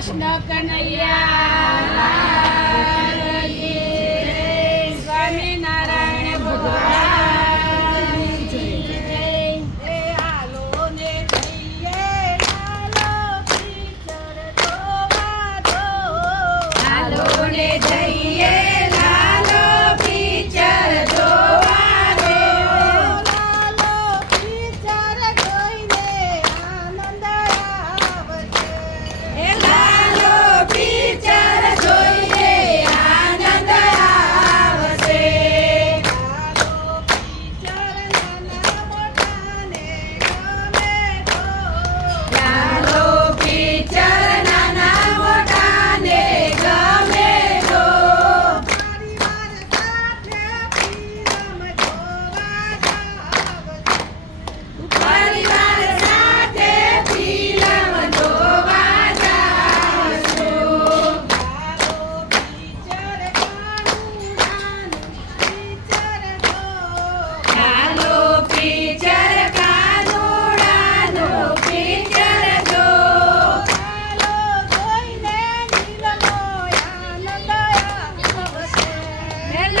કૃષ્ણ કનૈયા સ્વામિનારાયણ ભગવાન. હાલો ને જઈએ. Hello.